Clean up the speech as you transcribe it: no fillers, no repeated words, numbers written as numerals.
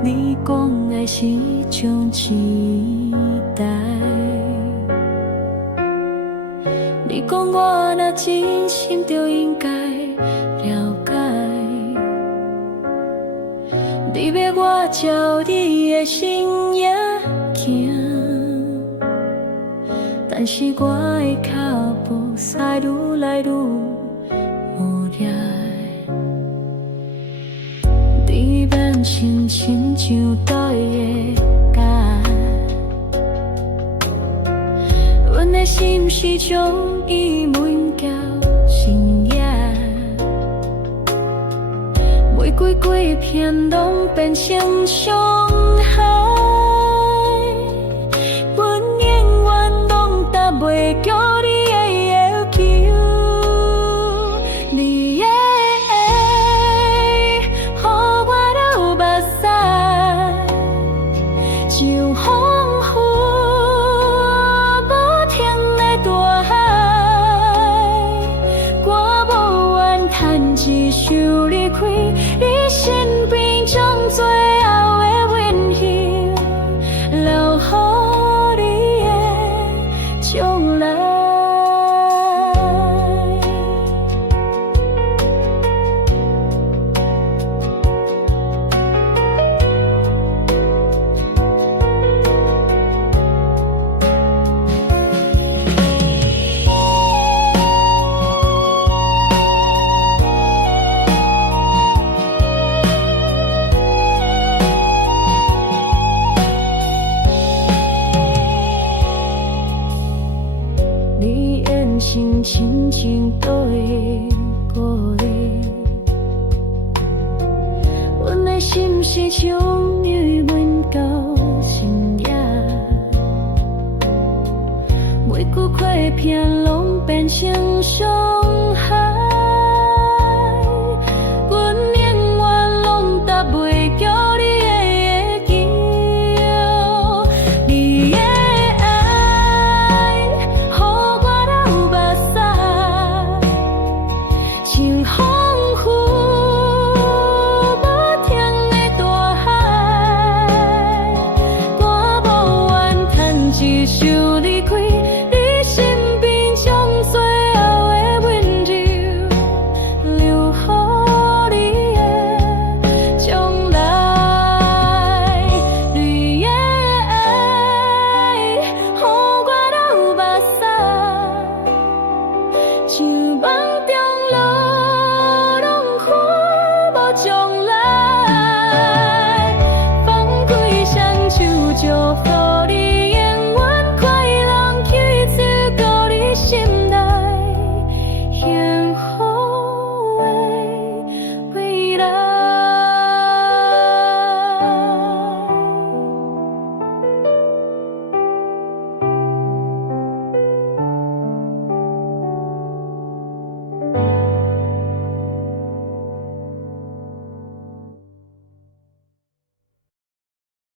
你讲爱是一种期待，你讲我若真心就应该了解，你要我照你的心也行，但是我的脚步驶愈来愈无力。你变亲亲像倒伊的家，阮的心事将伊问到深夜，玫瑰几片拢变成伤害，阮永远拢答袂叫你的要求，你的爱，予我流目屎，像风雨无停的大海，我无愿叹一首离开你身边，将最后的温馨留予你的将来。你眼神深情倒会鼓励，阮的心事将你问到深夜，玫瑰碎片拢变成伤害，阮永远拢答袂叫你的求，你的像风雨无停的大海，我无愿叹一首离开你身边，将最后的温柔留予你的将来。你的爱，予我流目屎，像梦中将来，放开双手祝福。